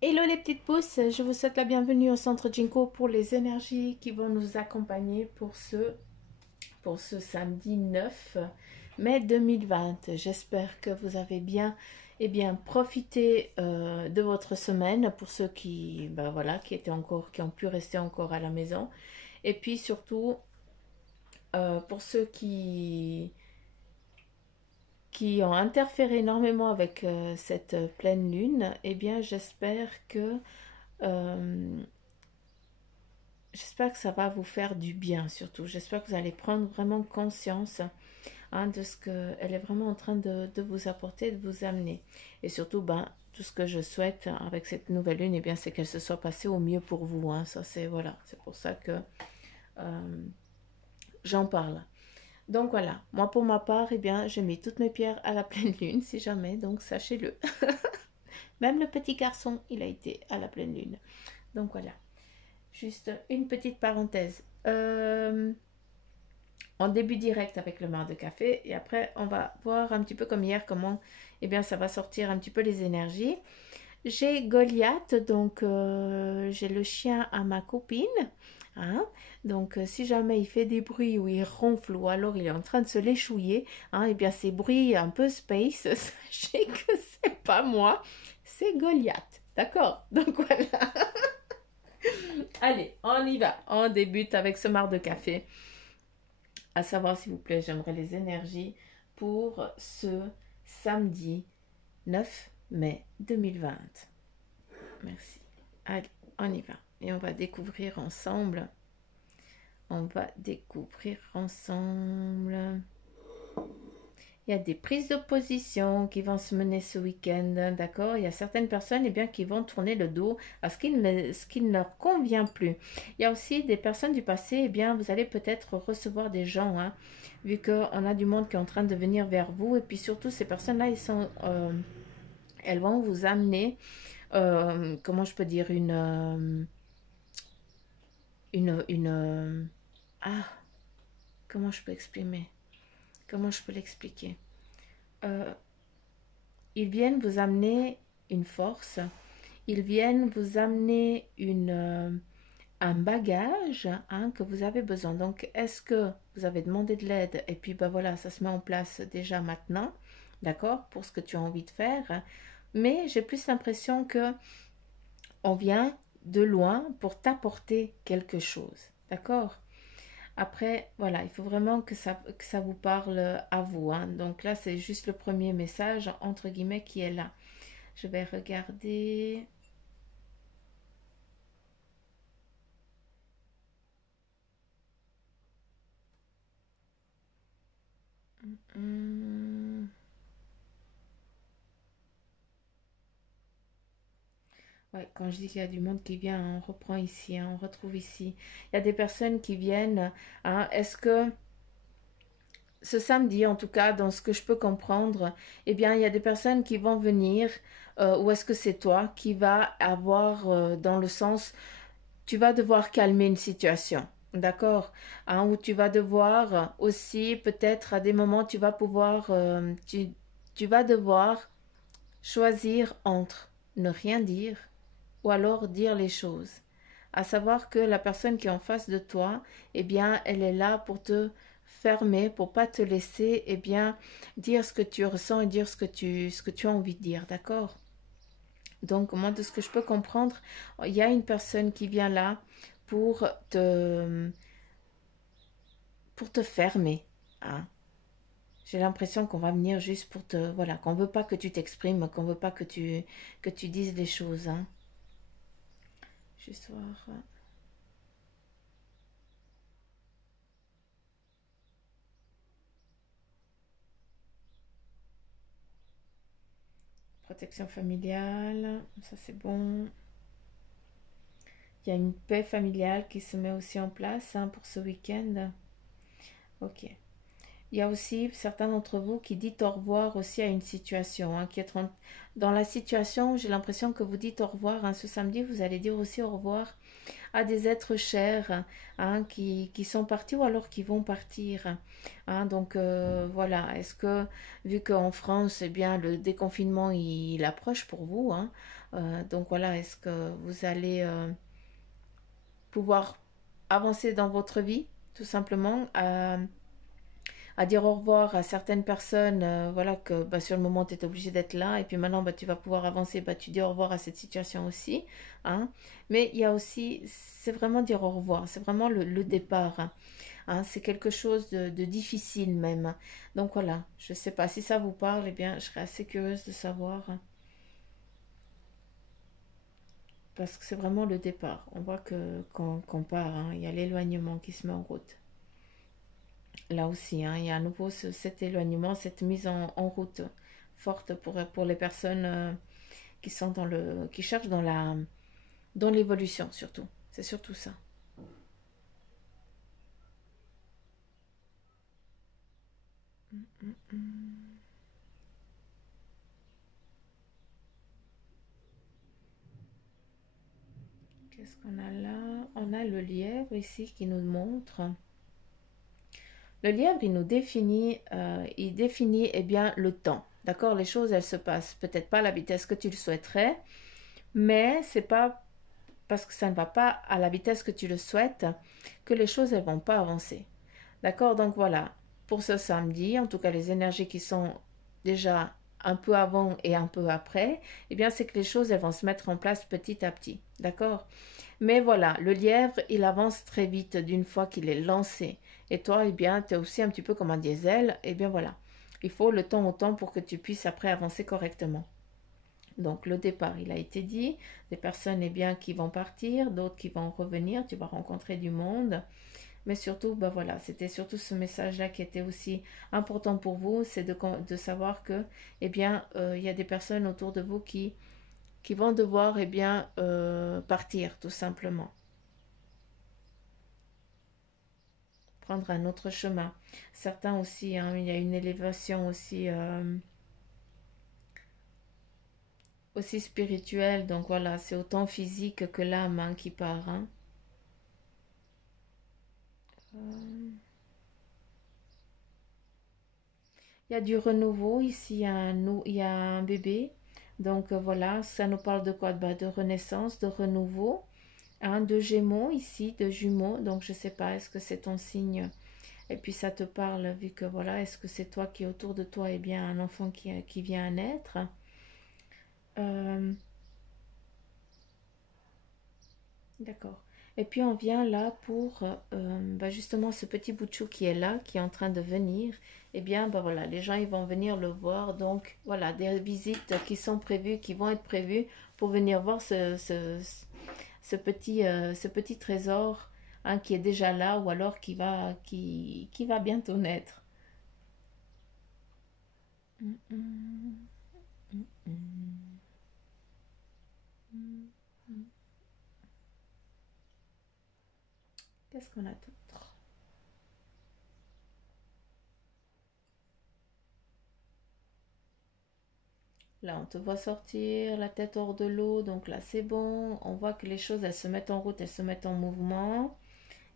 Hello les petites pousses, je vous souhaite la bienvenue au centre Jinko pour les énergies qui vont nous accompagner pour ce samedi 9 mai 2020. J'espère que vous avez profité de votre semaine pour ceux qui, voilà, qui ont pu rester encore à la maison. Et puis surtout, pour ceux qui ont interféré énormément avec cette pleine lune, euh, j'espère que ça va vous faire du bien surtout. J'espère que vous allez prendre vraiment conscience de ce qu'elle est vraiment en train de vous apporter, de vous amener. Et surtout, tout ce que je souhaite avec cette nouvelle lune, c'est qu'elle se soit passée au mieux pour vous. Ça, voilà, c'est pour ça que euh, j'en parle. Donc voilà, moi pour ma part, j'ai mis toutes mes pierres à la pleine lune, si jamais, donc sachez-le. Même le petit garçon, il a été à la pleine lune. Donc voilà, juste une petite parenthèse. En début direct avec le mar de café et après on va voir un petit peu comme hier comment ça va sortir un petit peu les énergies. J'ai Goliath, donc j'ai le chien à ma copine. Hein. Donc si jamais il fait des bruits ou il ronfle ou alors il est en train de se l'échouiller, ces bruits un peu space, sachez que c'est pas moi, c'est Goliath. D'accord. Donc voilà. Allez, on y va. On débute avec ce mar de café. À savoir, s'il vous plaît, j'aimerais les énergies pour ce samedi 9 mai 2020. Merci. Allez, on y va. Et on va découvrir ensemble. On va découvrir ensemble. Il y a des prises de position qui vont se mener ce week-end, d'accord. Il y a certaines personnes qui vont tourner le dos à ce qui ne leur convient plus. Il y a aussi des personnes du passé, vous allez peut-être recevoir des gens, vu qu'on a du monde qui est en train de venir vers vous. Et puis surtout, ces personnes-là, elles vont vous amener, comment je peux dire, ah, comment je peux exprimer, comment je peux l'expliquer. Euh, Ils viennent vous amener une force, ils viennent vous amener un bagage que vous avez besoin. Donc, est-ce que vous avez demandé de l'aide et puis voilà, ça se met en place déjà maintenant, d'accord, pour ce que tu as envie de faire. Mais j'ai plus l'impression que on vient de loin pour t'apporter quelque chose, d'accord. Après, voilà, il faut vraiment que ça vous parle à vous. Donc là, c'est juste le premier message, entre guillemets, qui est là. Je vais regarder. Hum, Ouais, quand je dis qu'il y a du monde qui vient, on reprend ici, on retrouve ici. Il y a des personnes qui viennent. Est-ce que ce samedi, en tout cas, dans ce que je peux comprendre, il y a des personnes qui vont venir, ou est-ce que c'est toi qui va avoir, dans le sens, tu vas devoir calmer une situation, d'accord, ou tu vas devoir aussi, peut-être à des moments, tu vas devoir choisir entre ne rien dire ou alors dire les choses. À savoir que la personne qui est en face de toi, elle est là pour te fermer, pour pas te laisser, dire ce que tu ressens et dire ce que tu as envie de dire, d'accord. Donc, moi, de ce que je peux comprendre, il y a une personne qui vient là pour te, pour te fermer. Hein. J'ai l'impression qu'on va venir juste pour te... Voilà, qu'on veut pas que tu t'exprimes, qu'on veut pas que tu dises les choses. Hein. Juste voir... Protection familiale, ça c'est bon. Il y a une paix familiale qui se met aussi en place pour ce week-end. Ok. il y a aussi certains d'entre vous qui dites au revoir aussi à une situation, hein, dans la situation, j'ai l'impression que vous dites au revoir, hein, ce samedi, vous allez dire aussi au revoir à des êtres chers, hein, qui sont partis ou alors qui vont partir. Hein. Donc voilà, est-ce que, vu qu'en France, eh bien, le déconfinement, il approche pour vous, hein, donc voilà, est-ce que vous allez pouvoir avancer dans votre vie, tout simplement, à dire au revoir à certaines personnes, voilà, que bah, sur le moment tu es obligé d'être là, et puis maintenant bah, tu vas pouvoir avancer, bah, tu dis au revoir à cette situation aussi. Hein. Mais il y a aussi, c'est vraiment dire au revoir, c'est vraiment le départ. Hein. Hein, c'est quelque chose de difficile même. Donc voilà, je ne sais pas si ça vous parle, eh bien je serais assez curieuse de savoir. Hein, parce que c'est vraiment le départ. On voit que qu'on part, hein, il y a l'éloignement qui se met en route. Là aussi, hein, il y a à nouveau cet éloignement, cette mise en route forte pour les personnes qui sont qui cherchent dans l'évolution surtout. C'est surtout ça. Qu'est-ce qu'on a là? On a le lièvre ici qui nous montre. Le lièvre, il définit eh bien le temps. D'accord, les choses, elles se passent peut-être pas à la vitesse que tu le souhaiterais, mais c'est pas parce que ça ne va pas à la vitesse que tu le souhaites que les choses elles vont pas avancer. D'accord, donc voilà, pour ce samedi, en tout cas les énergies qui sont déjà un peu avant et un peu après, eh bien c'est que les choses elles vont se mettre en place petit à petit. D'accord. Mais voilà, le lièvre, il avance très vite d'une fois qu'il est lancé. Et toi, eh bien, tu es aussi un petit peu comme un diesel. Eh bien voilà, il faut le temps au temps pour que tu puisses après avancer correctement. Donc le départ, il a été dit, des personnes eh bien, qui vont partir, d'autres qui vont revenir, tu vas rencontrer du monde. Mais surtout, ben voilà, c'était surtout ce message-là qui était aussi important pour vous, c'est de savoir que, eh bien, il y a des personnes autour de vous qui vont devoir, eh bien, partir, tout simplement. Prendre un autre chemin. Certains aussi, hein, il y a une élévation aussi, aussi spirituelle, donc voilà, c'est autant physique que l'âme hein, qui part. Hein. Euh, Il y a du renouveau, ici il y a un bébé, donc voilà, ça nous parle de quoi? Bah, de renaissance, de renouveau, hein, de gémeaux ici, de jumeaux, donc je sais pas, est-ce que c'est ton signe? Et puis ça te parle, vu que voilà, est-ce que c'est toi qui autour de toi, eh bien un enfant qui vient à naître? Euh, D'accord. Et puis on vient là pour bah, justement ce petit bout de chou qui est là, qui est en train de venir. Eh bien, bah voilà, les gens ils vont venir le voir. Donc voilà, des visites qui sont prévues, qui vont être prévues pour venir voir ce petit trésor hein, qui est déjà là ou alors qui va bientôt naître. Mm, mm, mm, mm, mm, mm. Qu'est-ce qu'on a d'autre? Là, on te voit sortir la tête hors de l'eau, donc là, c'est bon. On voit que les choses, elles se mettent en route, elles se mettent en mouvement.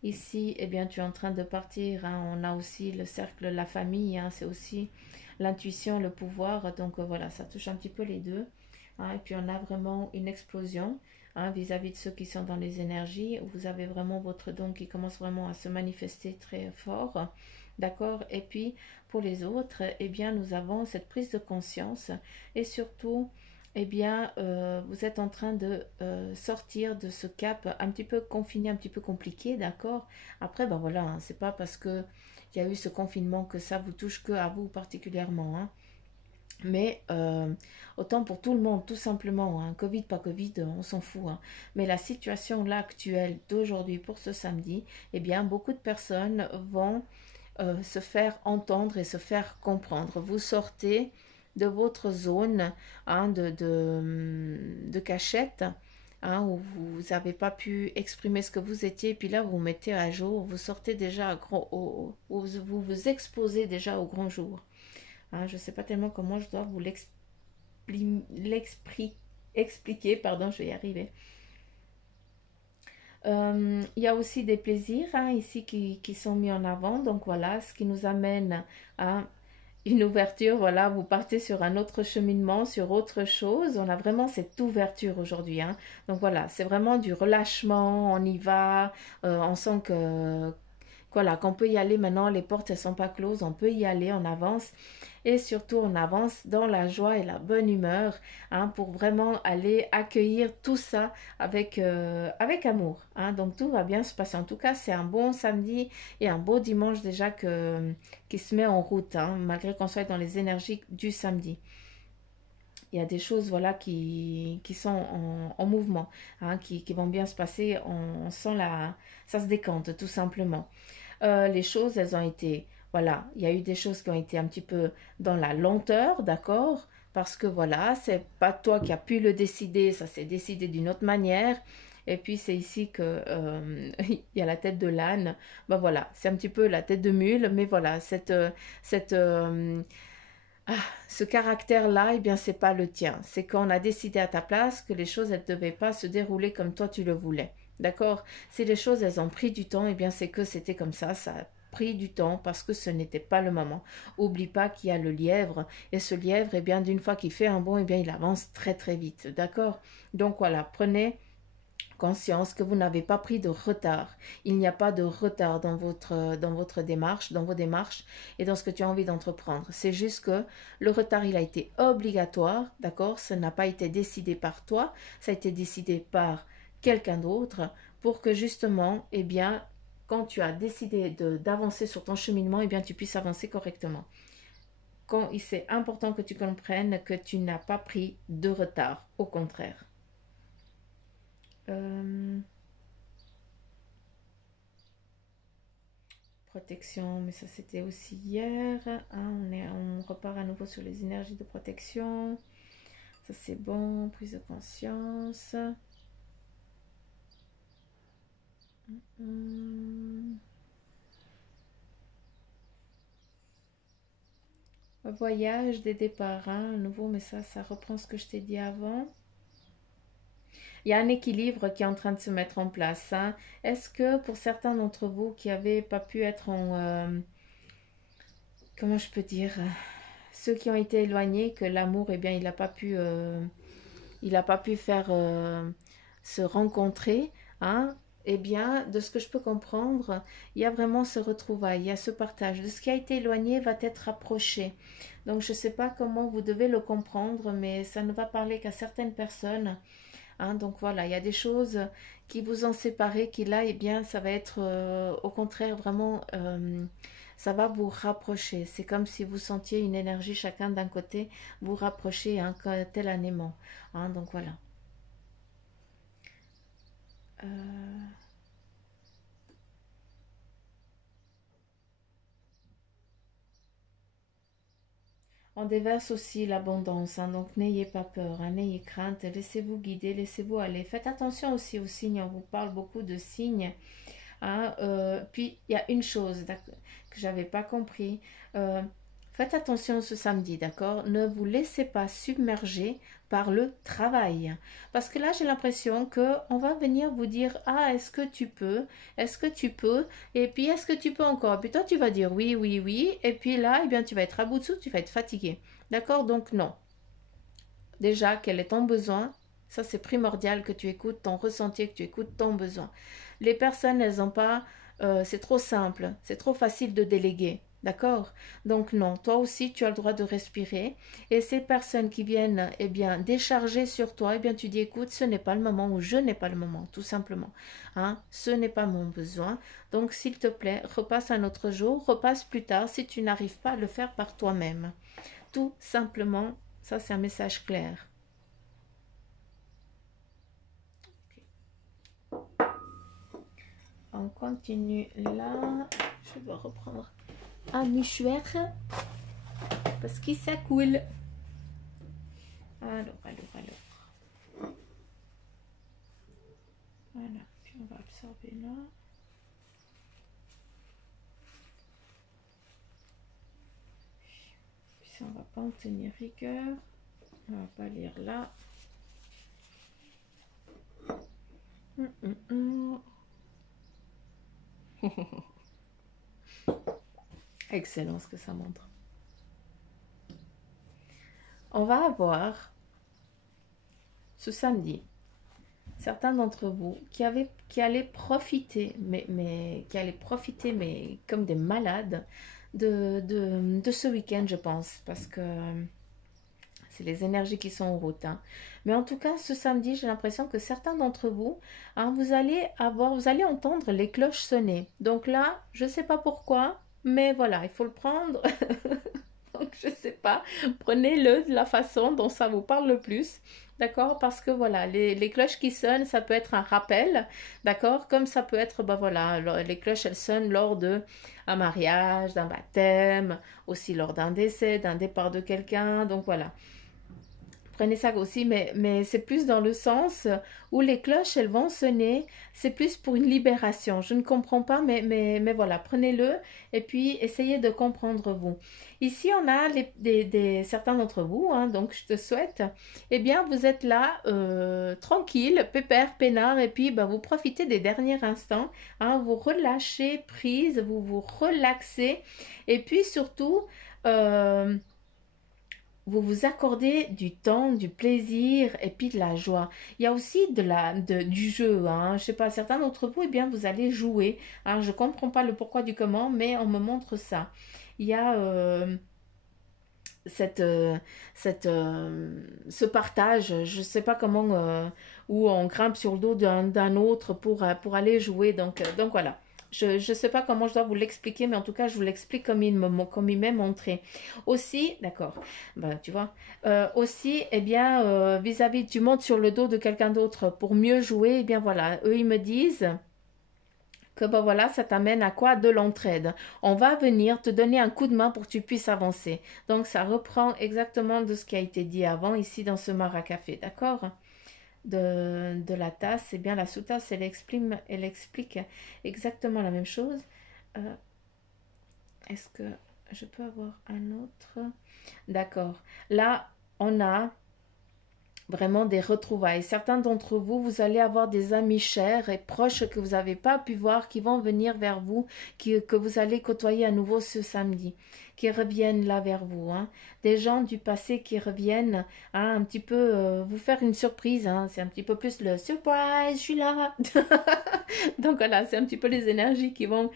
Ici, eh bien, tu es en train de partir. Hein. On a aussi le cercle, la famille. Hein. C'est aussi l'intuition, le pouvoir. Donc voilà, ça touche un petit peu les deux. Hein. Et puis, on a vraiment une explosion hein, vis-à-vis de ceux qui sont dans les énergies. Vous avez vraiment votre don qui commence vraiment à se manifester très fort. D'accord. Et puis, pour les autres, eh bien, nous avons cette prise de conscience et surtout, eh bien, vous êtes en train de sortir de ce cap un petit peu confiné, un petit peu compliqué, d'accord. Après, ben voilà, hein, c'est pas parce que il y a eu ce confinement que ça vous touche que à vous particulièrement, hein. Mais autant pour tout le monde, tout simplement, hein, Covid, pas Covid, on s'en fout. Hein. Mais la situation là actuelle d'aujourd'hui pour ce samedi, eh bien, beaucoup de personnes vont se faire entendre et se faire comprendre. Vous sortez de votre zone hein, de cachette hein, où vous n'avez pas pu exprimer ce que vous étiez, et puis là, vous vous mettez à jour, vous sortez déjà vous vous exposez déjà au grand jour. Hein, je ne sais pas tellement comment je dois vous expliquer, pardon, je vais y arriver. Il y a aussi des plaisirs hein, ici qui sont mis en avant, donc voilà, ce qui nous amène à une ouverture, voilà, vous partez sur un autre cheminement, sur autre chose. On a vraiment cette ouverture aujourd'hui. Hein. Donc voilà, c'est vraiment du relâchement, on y va, on sent que voilà, qu'on peut y aller maintenant, les portes elles sont pas closes, on peut y aller, on avance et surtout on avance dans la joie et la bonne humeur hein, pour vraiment aller accueillir tout ça avec amour. Hein. Donc tout va bien se passer. En tout cas, c'est un bon samedi et un beau dimanche déjà qui se met en route, hein, malgré qu'on soit dans les énergies du samedi. Il y a des choses voilà, qui sont en mouvement, hein, qui vont bien se passer. On sent ça se décante tout simplement. Les choses, elles ont été, voilà, il y a eu des choses qui ont été un petit peu dans la lenteur, d'accord? Parce que voilà, c'est pas toi qui as pu le décider, ça s'est décidé d'une autre manière. Et puis c'est ici que il y a la tête de l'âne. Ben voilà, c'est un petit peu la tête de mule, mais voilà, cette ah, ce caractère-là, eh bien, c'est pas le tien. C'est qu'on a décidé à ta place que les choses, elles ne devaient pas se dérouler comme toi tu le voulais. D'accord? Si les choses, elles ont pris du temps, eh bien, c'est que c'était comme ça a pris du temps parce que ce n'était pas le moment. Oublie pas qu'il y a le lièvre. Et ce lièvre, eh bien, d'une fois qu'il fait un bond, eh bien, il avance très, très vite. D'accord? Donc, voilà, prenez conscience que vous n'avez pas pris de retard. Il n'y a pas de retard dans votre démarche, dans vos démarches et dans ce que tu as envie d'entreprendre. C'est juste que le retard, il a été obligatoire, d'accord? Ça n'a pas été décidé par toi, ça a été décidé par quelqu'un d'autre pour que justement, eh bien, quand tu as décidé d'avancer sur ton cheminement, eh bien, tu puisses avancer correctement. C'est important que tu comprennes que tu n'as pas pris de retard, au contraire. Euh, Protection, mais ça c'était aussi hier. Hein, on repart à nouveau sur les énergies de protection. Ça c'est bon, prise de conscience. Hum. Voyage des départs, hein, à nouveau, mais ça reprend ce que je t'ai dit avant. Il y a un équilibre qui est en train de se mettre en place. Hein. Est-ce que pour certains d'entre vous qui n'avaient pas pu être comment je peux dire, ceux qui ont été éloignés, que l'amour, eh bien, il n'a pas pu faire se rencontrer, hein, eh bien, de ce que je peux comprendre, il y a vraiment ce retrouvail, il y a ce partage. De ce qui a été éloigné va être rapproché. Donc, je ne sais pas comment vous devez le comprendre, mais ça ne va parler qu'à certaines personnes. Hein, donc voilà, il y a des choses qui vous ont séparé, qui là, eh bien, ça va être au contraire vraiment, ça va vous rapprocher. C'est comme si vous sentiez une énergie chacun d'un côté, vous rapprocher hein, tel un aimant. Hein, donc voilà. Euh, On déverse aussi l'abondance, hein, donc n'ayez pas peur, hein, n'ayez crainte, laissez-vous guider, laissez-vous aller. Faites attention aussi aux signes, on vous parle beaucoup de signes. Hein, puis il y a une chose que j'avais pas compris. Faites attention ce samedi, d'accord? Ne vous laissez pas submerger par le travail. Parce que là, j'ai l'impression que on va venir vous dire, ah, est-ce que tu peux? Est-ce que tu peux? Et puis, est-ce que tu peux encore? Puis toi, tu vas dire oui, oui, oui. Et puis là, eh bien, tu vas être à bout de souffle, tu vas être fatigué. D'accord? Donc, non. Déjà, quel est ton besoin? Ça, c'est primordial que tu écoutes ton ressenti, que tu écoutes ton besoin. Les personnes, elles n'ont pas... c'est trop simple, c'est trop facile de déléguer. D'accord? Donc non, toi aussi, tu as le droit de respirer. Et ces personnes qui viennent, eh bien, décharger sur toi, eh bien, tu dis, écoute, ce n'est pas le moment ou je n'ai pas le moment, tout simplement. Hein? Ce n'est pas mon besoin. Donc, s'il te plaît, repasse un autre jour, repasse plus tard si tu n'arrives pas à le faire par toi-même. Tout simplement, ça, c'est un message clair. On continue là. Je dois reprendre un mouchoir parce que ça coule. Alors. Puis on va absorber là. Puis ça, on va pas en tenir rigueur. On va pas lire là. Excellent ce que ça montre. On va avoir ce samedi certains d'entre vous qui allaient profiter, mais comme des malades de ce week-end, je pense, parce que c'est les énergies qui sont en route. Hein. Mais en tout cas, ce samedi, j'ai l'impression que certains d'entre vous, hein, vous allez entendre les cloches sonner. Donc là, je ne sais pas pourquoi, mais voilà, il faut le prendre. Donc, je ne sais pas. Prenez-le de la façon dont ça vous parle le plus. D'accord? Parce que voilà, les cloches qui sonnent, ça peut être un rappel. D'accord? Comme ça peut être, ben voilà, les cloches, elles sonnent lors d'un mariage, d'un baptême, aussi lors d'un décès, d'un départ de quelqu'un. Donc voilà. Prenez ça aussi, mais c'est plus dans le sens où les cloches, elles vont sonner. C'est plus pour une libération. Je ne comprends pas, mais voilà, prenez-le et puis essayez de comprendre vous. Ici, on a certains d'entre vous, hein, donc je te souhaite, eh bien, vous êtes là, tranquille, pépère, peinard, et puis bah, vous profitez des derniers instants, hein, vous relâchez prise, vous vous relaxez, et puis surtout, vous vous accordez du temps, du plaisir et puis de la joie. Il y a aussi du jeu. Hein. Je sais pas, certains d'entre vous, eh bien, vous allez jouer. Alors, je ne comprends pas le pourquoi du comment, mais on me montre ça. Il y a ce partage, je ne sais pas comment, où on grimpe sur le dos d'un autre pour aller jouer. Donc voilà. Je ne sais pas comment je dois vous l'expliquer, mais en tout cas, je vous l'explique comme il m'est montré. Aussi, d'accord, bah, tu vois, aussi, eh bien, vis-à-vis, tu montes sur le dos de quelqu'un d'autre pour mieux jouer, eh bien voilà, eux, ils me disent que ben voilà, ça t'amène à quoi? De l'entraide. On va venir te donner un coup de main pour que tu puisses avancer. Donc, ça reprend exactement de ce qui a été dit avant, ici, dans ce maracafé, d'accord? De la tasse, eh bien la sous-tasse, elle explique exactement la même chose. Est-ce que je peux avoir un autre? D'accord. Là, on a vraiment des retrouvailles. Certains d'entre vous, vous allez avoir des amis chers et proches que vous n'avez pas pu voir, qui vont venir vers vous, que vous allez côtoyer à nouveau ce samedi, qui reviennent là vers vous. Hein. Des gens du passé qui reviennent hein, un petit peu vous faire une surprise. Hein. C'est un petit peu plus le surprise, je suis là. Donc voilà, c'est un petit peu les énergies qui vont...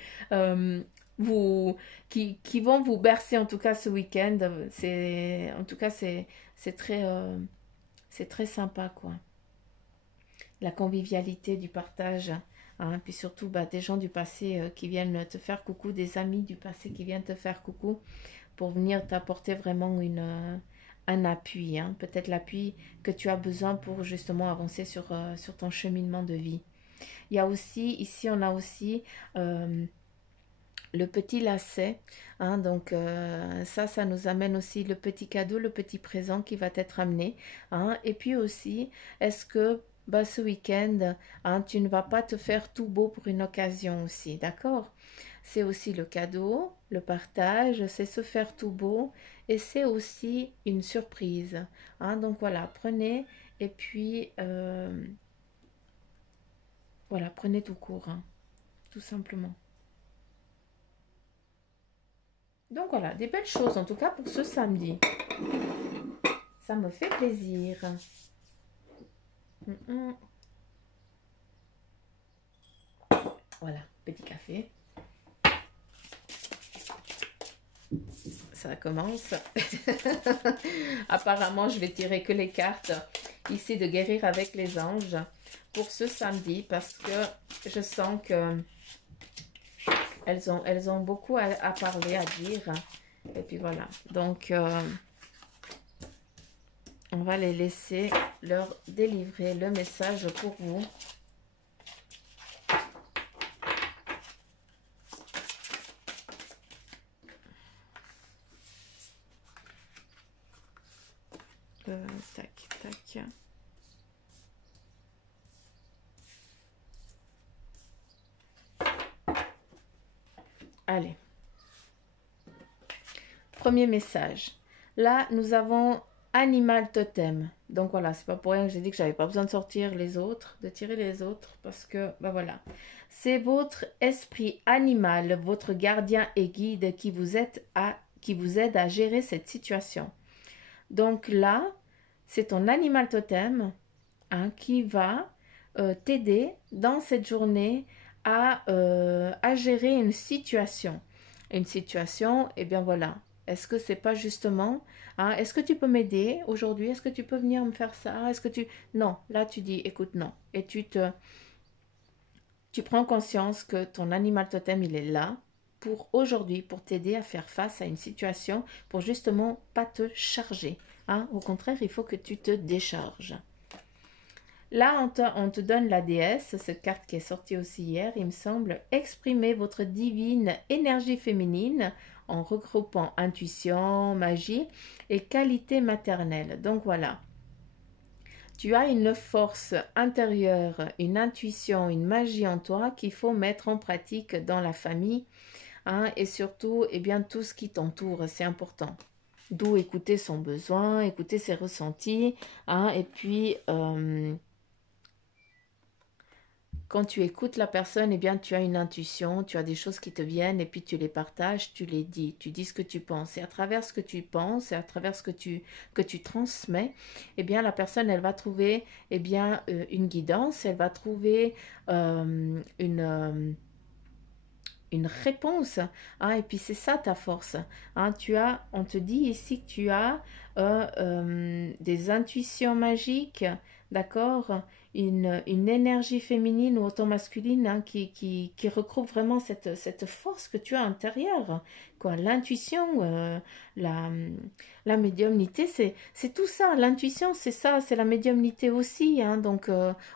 qui vont vous bercer en tout cas ce week-end. En tout cas, c'est très... c'est très sympa, quoi. La convivialité, du partage. Hein, puis surtout, bah, des gens du passé qui viennent te faire coucou, des amis du passé qui viennent te faire coucou pour venir t'apporter vraiment un appui. Hein, peut-être l'appui que tu as besoin pour justement avancer sur ton cheminement de vie. Il y a aussi, ici, on a aussi... le petit lacet, hein, donc ça nous amène aussi le petit cadeau, le petit présent qui va être amené. Hein, et puis aussi, est-ce que bah, ce week-end, hein, tu ne vas pas te faire tout beau pour une occasion aussi, d'accord? C'est aussi le cadeau, le partage, c'est se faire tout beau et c'est aussi une surprise. Hein, donc voilà, prenez et puis voilà, prenez tout court, hein, tout simplement. Donc voilà, des belles choses en tout cas pour ce samedi. Ça me fait plaisir. Voilà, petit café. Ça commence. Apparemment, je vais tirer que les cartes ici de guérir avec les anges pour ce samedi parce que je sens que elles ont beaucoup à parler, à dire. Et puis voilà. Donc, on va les laisser leur délivrer le message pour vous. Tac, tac. Allez. Premier message. Là, nous avons animal totem. Donc voilà, c'est pas pour rien que j'ai dit que j'avais pas besoin de sortir les autres, de tirer les autres, parce que, ben voilà. C'est votre esprit animal, votre gardien et guide qui vous aide à gérer cette situation. Donc là, c'est ton animal totem qui va t'aider dans cette journée à gérer une situation. Une situation, et bien voilà. Est-ce que c'est pas justement, est-ce que tu peux m'aider aujourd'hui? Est-ce que tu peux venir me faire ça? Est-ce que tu... Non, là tu dis, écoute, non. Et tu prends conscience que ton animal totem, il est là pour aujourd'hui, pour t'aider à faire face à une situation, pour justement pas te charger. Au contraire, il faut que tu te décharges. Là, on te donne la déesse, cette carte qui est sortie aussi hier, il me semble. Exprimez votre divine énergie féminine en regroupant intuition, magie et qualité maternelle. Donc voilà. Tu as une force intérieure, une intuition, une magie en toi qu'il faut mettre en pratique dans la famille. Et surtout, eh bien, tout ce qui t'entoure, c'est important. D'où écouter son besoin, écouter ses ressentis. Et puis... quand tu écoutes la personne, eh bien, tu as une intuition, tu as des choses qui te viennent et puis tu les partages, tu les dis. Tu dis ce que tu penses. Et à travers ce que tu penses et à travers ce que tu transmets, eh bien, la personne, elle va trouver eh bien, une guidance, elle va trouver une réponse. Et puis, c'est ça ta force. On te dit ici que tu as des intuitions magiques, d'accord, une énergie féminine ou auto-masculine qui regroupe vraiment cette force que tu as intérieure. L'intuition, la médiumnité, c'est tout ça. L'intuition, c'est ça, c'est la médiumnité aussi. Donc,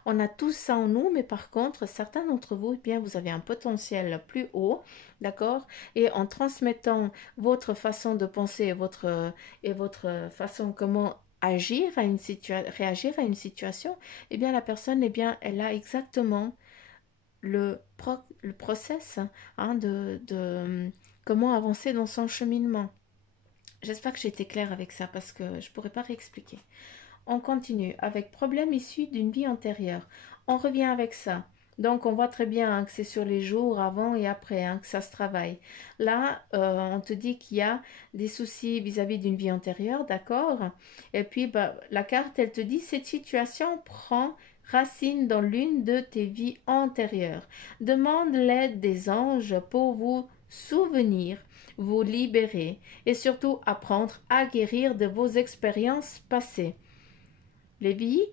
on a tout ça en nous, mais par contre, certains d'entre vous, eh bien, vous avez un potentiel plus haut, d'accord. Et en transmettant votre façon de penser et votre façon comment réagir à une situation, eh bien la personne, eh bien, elle a exactement le process de comment avancer dans son cheminement. J'espère que j'ai été claire avec ça parce que je ne pourrais pas réexpliquer. On continue avec problème issu d'une vie antérieure. On revient avec ça. Donc, on voit très bien que c'est sur les jours avant et après que ça se travaille. Là, on te dit qu'il y a des soucis vis-à-vis d'une vie antérieure, d'accord? Et puis, la carte, elle te dit, cette situation prend racine dans l'une de tes vies antérieures. Demande l'aide des anges pour vous souvenir, vous libérer et surtout apprendre à guérir de vos expériences passées. Les vies,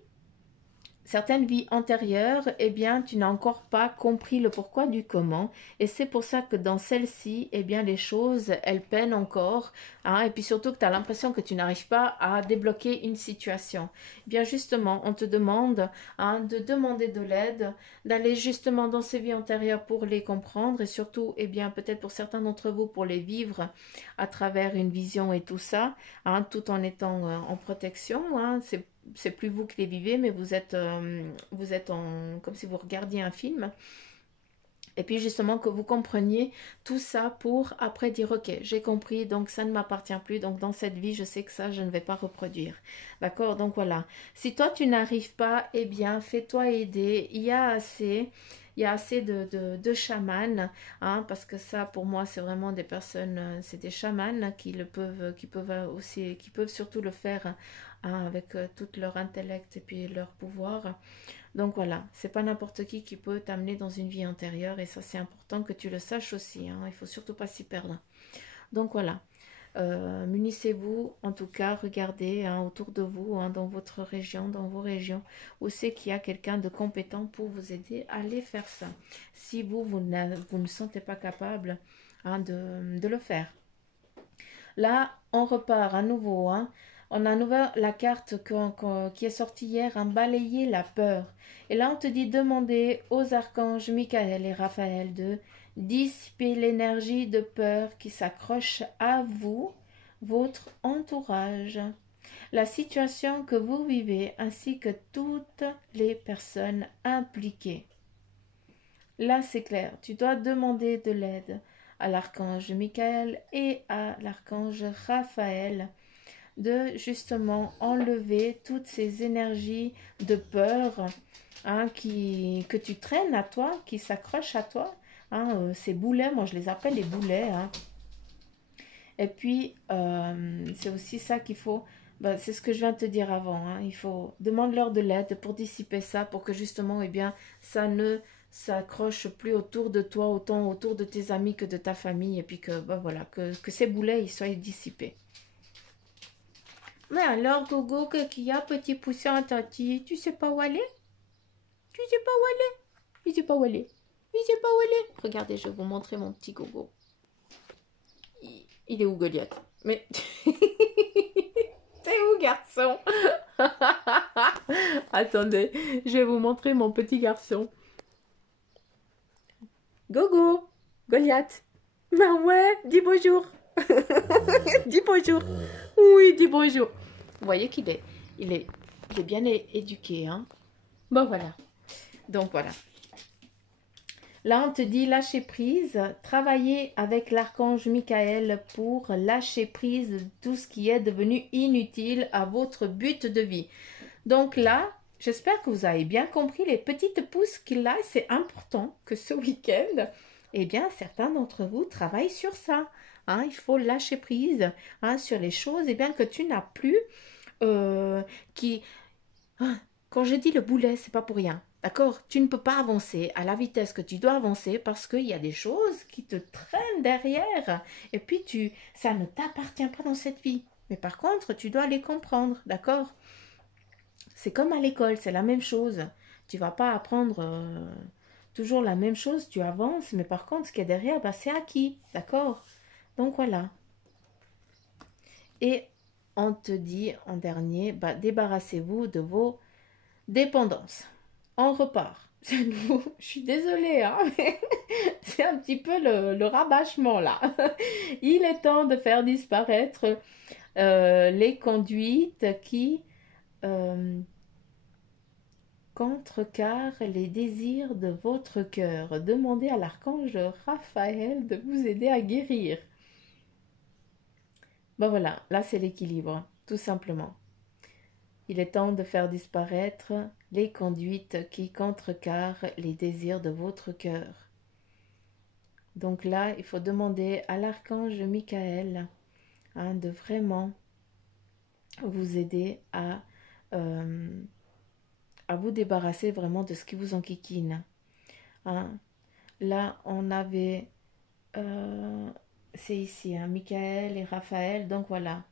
certaines vies antérieures, eh bien, tu n'as encore pas compris le pourquoi du comment. Et c'est pour ça que dans celle-ci, eh bien, les choses, elles peinent encore. Et puis surtout que tu as l'impression que tu n'arrives pas à débloquer une situation. Eh bien, justement, on te demande de demander de l'aide, d'aller justement dans ces vies antérieures pour les comprendre. Et surtout, eh bien, peut-être pour certains d'entre vous, pour les vivre à travers une vision et tout ça, tout en étant en protection. C'est plus vous qui les vivez, mais vous êtes comme si vous regardiez un film. Et puis justement que vous compreniez tout ça pour après dire ok, j'ai compris, donc ça ne m'appartient plus, donc dans cette vie je sais que ça je ne vais pas reproduire. D'accord, donc voilà. Si toi tu n'arrives pas, eh bien fais-toi aider, il y a assez de chamans, parce que ça pour moi c'est vraiment des personnes, c'est des chamans qui peuvent surtout le faire avec tout leur intellect et puis leur pouvoir. Donc voilà, c'est pas n'importe qui peut t'amener dans une vie antérieure et ça c'est important que tu le saches aussi, il faut surtout pas s'y perdre. Donc voilà, munissez-vous, en tout cas, regardez autour de vous, dans votre région, dans vos régions, où c'est qu'il y a quelqu'un de compétent pour vous aider à aller faire ça. Si vous ne sentez pas capable de le faire. Là, on repart à nouveau. On a nouveau la carte qui est sortie hier, balayer la peur. Et là, on te dit demander aux archanges Michael et Raphaël de dissiper l'énergie de peur qui s'accroche à vous, votre entourage, la situation que vous vivez ainsi que toutes les personnes impliquées. Là, c'est clair, tu dois demander de l'aide à l'archange Michael et à l'archange Raphaël de justement enlever toutes ces énergies de peur hein, que tu traînes à toi, qui s'accrochent à toi. Hein, ces boulets, moi je les appelle les boulets. Hein. Et puis, c'est aussi ça qu'il faut, bah, c'est ce que je viens de te dire avant, hein, il faut demander-leur de l'aide pour dissiper ça, pour que justement, eh bien, ça ne s'accroche plus autour de toi, autant autour de tes amis que de ta famille, et puis que, bah, voilà, que ces boulets, ils soient dissipés. Mais alors, Gogo, qu'il y a, petit poussin, tati, tu sais pas où aller? Tu sais pas où aller? Il sait pas où aller. Il sait pas où aller. Regardez, je vais vous montrer mon petit Gogo. Il est où, Goliath? Mais... C'est où, garçon? Attendez, je vais vous montrer mon petit garçon. Gogo, Goliath. Ben ouais, dis bonjour. Dis bonjour. Oui, dis bonjour. Vous voyez il est bien éduqué, hein? Bon, voilà. Donc, voilà. Là, on te dit lâcher prise, travailler avec l'archange Michael pour lâcher prise de tout ce qui est devenu inutile à votre but de vie. Donc là, j'espère que vous avez bien compris les petites pousses qu'il a. C'est important que ce week-end, eh bien, certains d'entre vous travaillent sur ça. Hein, il faut lâcher prise hein, sur les choses eh bien, que tu n'as plus, qui... Ah, quand je dis le boulet, c'est pas pour rien. D'accord? Tu ne peux pas avancer à la vitesse que tu dois avancer parce qu'il y a des choses qui te traînent derrière. Et puis, ça ne t'appartient pas dans cette vie. Mais par contre, tu dois les comprendre. D'accord? C'est comme à l'école, c'est la même chose. Tu vas pas apprendre toujours la même chose, tu avances, mais par contre, ce qui est derrière, bah, c'est acquis. D'accord? Donc voilà. Et on te dit en dernier, bah, débarrassez-vous de vos dépendances. On repart. Je suis désolée, hein, mais c'est un petit peu le rabâchement là. Il est temps de faire disparaître les conduites qui contrecarrent les désirs de votre cœur. Demandez à l'archange Raphaël de vous aider à guérir. Ben voilà, là c'est l'équilibre, tout simplement. Il est temps de faire disparaître les conduites qui contrecarrent les désirs de votre cœur. Donc là, il faut demander à l'archange Michael hein, de vraiment vous aider à vous débarrasser vraiment de ce qui vous enquiquine. Hein. Là, on avait... c'est ici, hein, Michael et Raphaël. Donc voilà,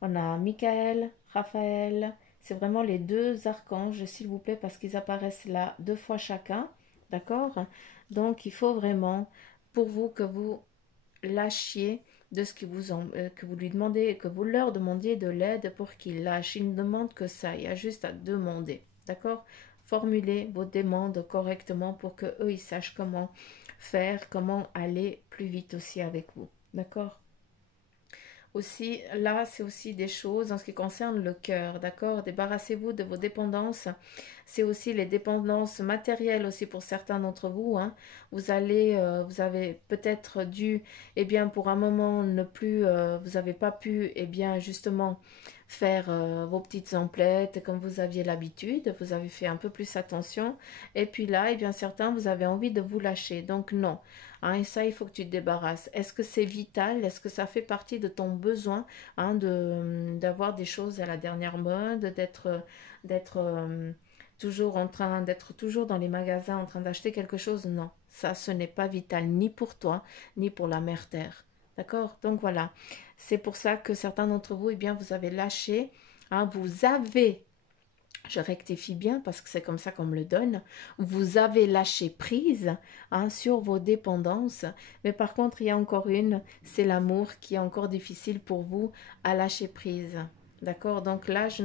on a Michael, Raphaël... C'est vraiment les deux archanges, s'il vous plaît, parce qu'ils apparaissent là 2 fois chacun. D'accord? Donc, il faut vraiment, pour vous, que vous lâchiez de ce que vous lui demandez, que vous leur demandiez de l'aide pour qu'ils lâchent. Ils ne demandent que ça, il y a juste à demander. D'accord? Formulez vos demandes correctement pour que eux ils sachent comment faire, comment aller plus vite aussi avec vous. D'accord? Aussi, là, c'est aussi des choses en ce qui concerne le cœur, d'accord? Débarrassez-vous de vos dépendances. C'est aussi les dépendances matérielles aussi pour certains d'entre vous. Hein. Vous avez peut-être dû, eh bien, pour un moment, ne plus, vous n'avez pas pu, eh bien, justement, faire vos petites emplettes comme vous aviez l'habitude. Vous avez fait un peu plus attention. Et puis là, eh bien, certains, vous avez envie de vous lâcher. Donc, non. Hein, et ça, il faut que tu te débarrasses. Est-ce que c'est vital? Est-ce que ça fait partie de ton besoin hein, d'avoir des choses à la dernière mode, d'être toujours dans les magasins en train d'acheter quelque chose? Non, ça, ce n'est pas vital ni pour toi, ni pour la mère terre. D'accord? Donc voilà, c'est pour ça que certains d'entre vous, eh bien, vous avez lâché, hein, vous avez... Je rectifie bien parce que c'est comme ça qu'on me le donne. Vous avez lâché prise hein, sur vos dépendances. Mais par contre, il y a encore une, c'est l'amour qui est encore difficile pour vous à lâcher prise. D'accord? Donc là, je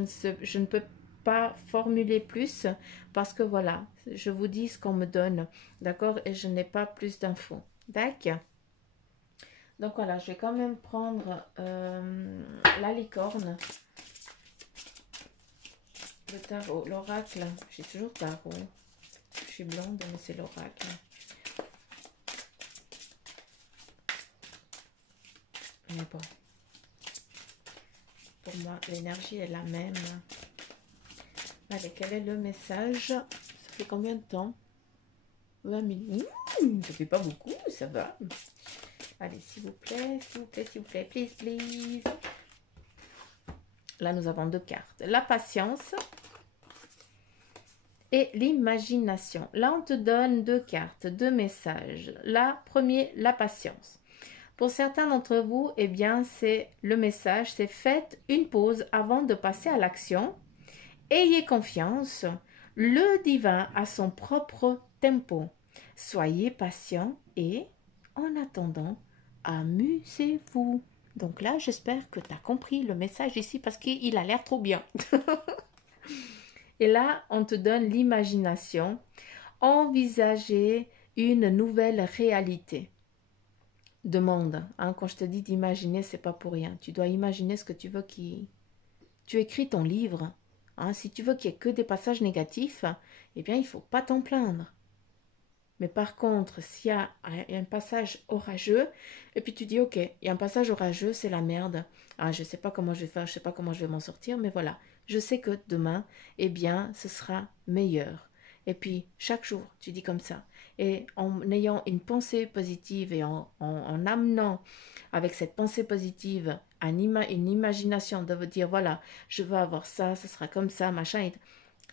ne peux pas formuler plus parce que voilà, je vous dis ce qu'on me donne. D'accord? Et je n'ai pas plus d'infos. D'accord? Donc voilà, je vais quand même prendre la licorne. Le tarot, l'oracle, j'ai toujours tarot. Je suis blonde, mais c'est l'oracle. Mais bon, pour moi, l'énergie est la même. Allez, quel est le message? Ça fait combien de temps? 20 minutes. Ça fait pas beaucoup, ça va. Allez, s'il vous plaît, s'il vous plaît, s'il vous plaît, please, please. Là, nous avons deux cartes. La patience et l'imagination. Là, on te donne deux cartes, deux messages. La première, la patience. Pour certains d'entre vous, eh bien, c'est le message, c'est faites une pause avant de passer à l'action. Ayez confiance, le divin a son propre tempo. Soyez patient et, en attendant, amusez-vous. Donc là, j'espère que tu as compris le message ici parce qu'il a l'air trop bien. Et là, on te donne l'imagination. Envisager une nouvelle réalité. Demande. Hein, quand je te dis d'imaginer, c'est pas pour rien. Tu dois imaginer ce que tu veux qui... Tu écris ton livre. Hein, si tu veux qu'il n'y ait que des passages négatifs, eh bien, il ne faut pas t'en plaindre. Mais par contre, s'il y a un passage orageux, et puis tu dis, ok, il y a un passage orageux, c'est la merde. Ah, je ne sais pas comment je vais faire, je ne sais pas comment je vais m'en sortir, mais voilà. Je sais que demain, eh bien, ce sera meilleur. Et puis, chaque jour, tu dis comme ça. Et en ayant une pensée positive et en amenant avec cette pensée positive une imagination de vous dire, voilà, je veux avoir ça, ce sera comme ça, machin,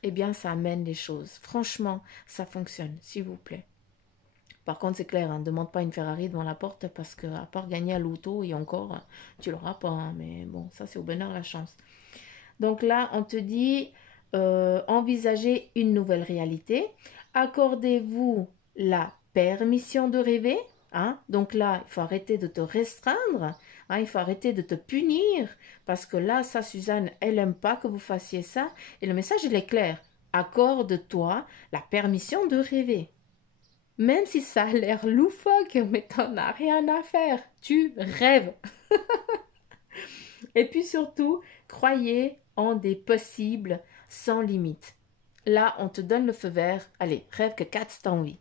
eh bien, ça amène les choses. Franchement, ça fonctionne, s'il vous plaît. Par contre, c'est clair, hein, ne demande pas une Ferrari devant la porte parce que, à part gagner à l'auto et encore, tu l'auras pas. Hein, mais bon, ça, c'est au bonheur la chance. Donc là, on te dit, envisagez une nouvelle réalité. Accordez-vous la permission de rêver. Hein? Donc là, il faut arrêter de te restreindre. Hein? Il faut arrêter de te punir. Parce que là, ça, Suzanne, elle n'aime pas que vous fassiez ça. Et le message, il est clair. Accorde-toi la permission de rêver. Même si ça a l'air loufoque, mais t'en as rien à faire. Tu rêves. Et puis surtout, croyez en des possibles sans limite. Là, on te donne le feu vert. Allez, rêve que 4 t'as envie.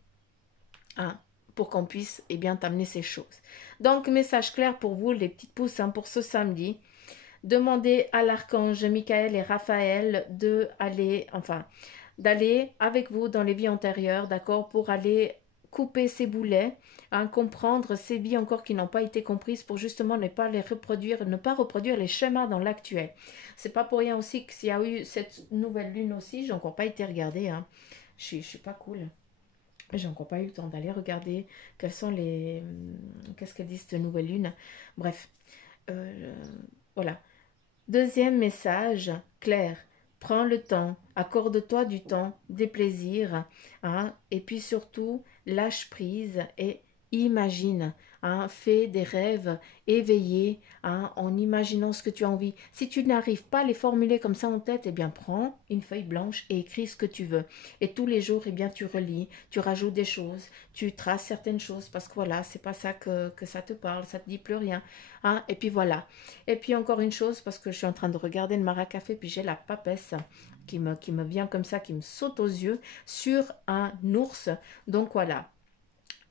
Hein, pour qu'on puisse eh bien t'amener ces choses. Donc, message clair pour vous, les petites pouces, hein, pour ce samedi. Demandez à l'archange Michael et Raphaël d'aller avec vous dans les vies antérieures, d'accord, pour aller couper ces boulets, hein, comprendre ces vies encore qui n'ont pas été comprises pour justement ne pas les reproduire, ne pas reproduire les schémas dans l'actuel. C'est pas pour rien aussi que s'il y a eu cette nouvelle lune aussi, j'ai encore pas été regardée, hein. Je suis pas cool. J'ai encore pas eu le temps d'aller regarder quels sont les... Qu'est-ce qu'elle dit cette nouvelle lune. Bref, voilà. Deuxième message, clair. Prends le temps, accorde-toi du temps, des plaisirs, hein, et puis surtout, lâche prise et imagine, hein, fais des rêves éveillés, hein, en imaginant ce que tu as envie. Si tu n'arrives pas à les formuler comme ça en tête, eh bien prends une feuille blanche et écris ce que tu veux. Et tous les jours, eh bien tu relis, tu rajoutes des choses, tu traces certaines choses parce que voilà, c'est pas ça que ça te parle, ça te dit plus rien. Hein, et puis voilà. Et puis encore une chose, parce que je suis en train de regarder le maracafé, puis j'ai la papesse qui me vient comme ça, qui me saute aux yeux sur un ours. Donc voilà.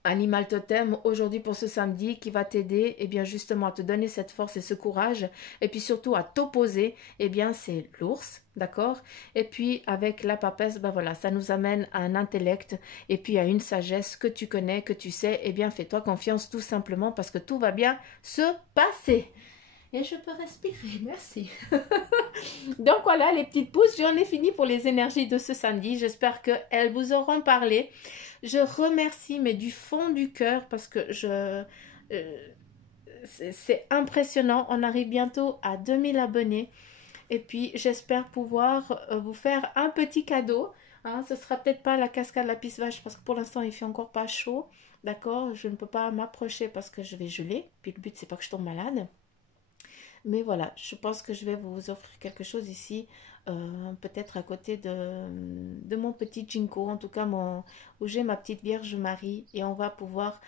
Animal totem aujourd'hui pour ce samedi qui va t'aider eh bien justement à te donner cette force et ce courage et puis surtout à t'opposer, eh bien c'est l'ours, d'accord? Et puis avec la papesse, ben voilà, ça nous amène à un intellect et puis à une sagesse que tu connais, que tu sais, eh bien fais-toi confiance tout simplement parce que tout va bien se passer. Et je peux respirer, merci. Donc voilà les petites pouces, j'en ai fini pour les énergies de ce samedi. J'espère qu'elles vous auront parlé. Je remercie, mais du fond du cœur, parce que c'est impressionnant. On arrive bientôt à 2000 abonnés. Et puis j'espère pouvoir vous faire un petit cadeau. Hein, ce sera peut-être pas la cascade, la pisse vache, parce que pour l'instant il fait encore pas chaud. D'accord, je ne peux pas m'approcher parce que je vais geler. Puis le but c'est pas que je tombe malade. Mais voilà, je pense que je vais vous offrir quelque chose ici, peut-être à côté de mon petit Jinko, en tout cas où j'ai ma petite Vierge Marie, et on va pouvoir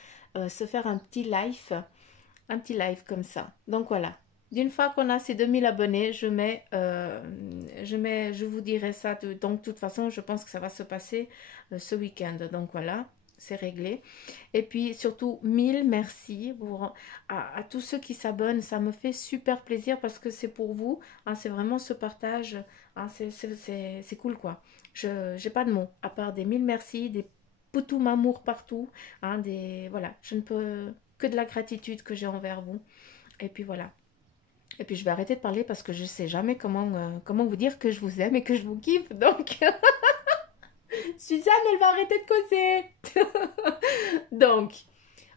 se faire un petit live comme ça. Donc voilà, d'une fois qu'on a ces 2000 abonnés, je vous dirai ça. Donc de toute façon, je pense que ça va se passer ce week-end. Donc voilà, c'est réglé. Et puis surtout, mille merci à tous ceux qui s'abonnent. Ça me fait super plaisir parce que c'est pour vous. Hein, c'est vraiment ce partage. Hein, c'est cool quoi. Je n'ai pas de mots, à part des mille merci, des poutou mamour partout. Hein, voilà, je ne peux que de la gratitude que j'ai envers vous. Et puis voilà. Et puis je vais arrêter de parler parce que je ne sais jamais comment vous dire que je vous aime et que je vous kiffe. Donc, Suzanne, elle va arrêter de causer. Donc,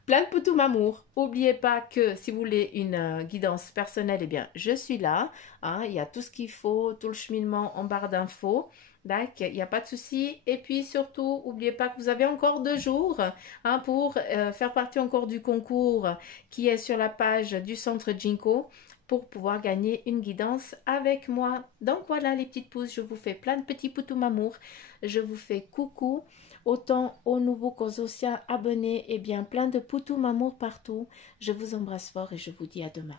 plein de poutou amour. N'oubliez pas que si vous voulez une guidance personnelle, eh bien, je suis là. Hein, il y a tout ce qu'il faut, tout le cheminement en barre d'infos. D'accord, il n'y a pas de souci. Et puis surtout, n'oubliez pas que vous avez encore 2 jours hein, pour faire partie encore du concours qui est sur la page du centre Jinko pour pouvoir gagner une guidance avec moi. Donc voilà les petites pousses, je vous fais plein de petits poutous amour. Je vous fais coucou. Autant aux nouveaux qu'aux anciens abonnés, et bien plein de poutous amour partout. Je vous embrasse fort et je vous dis à demain.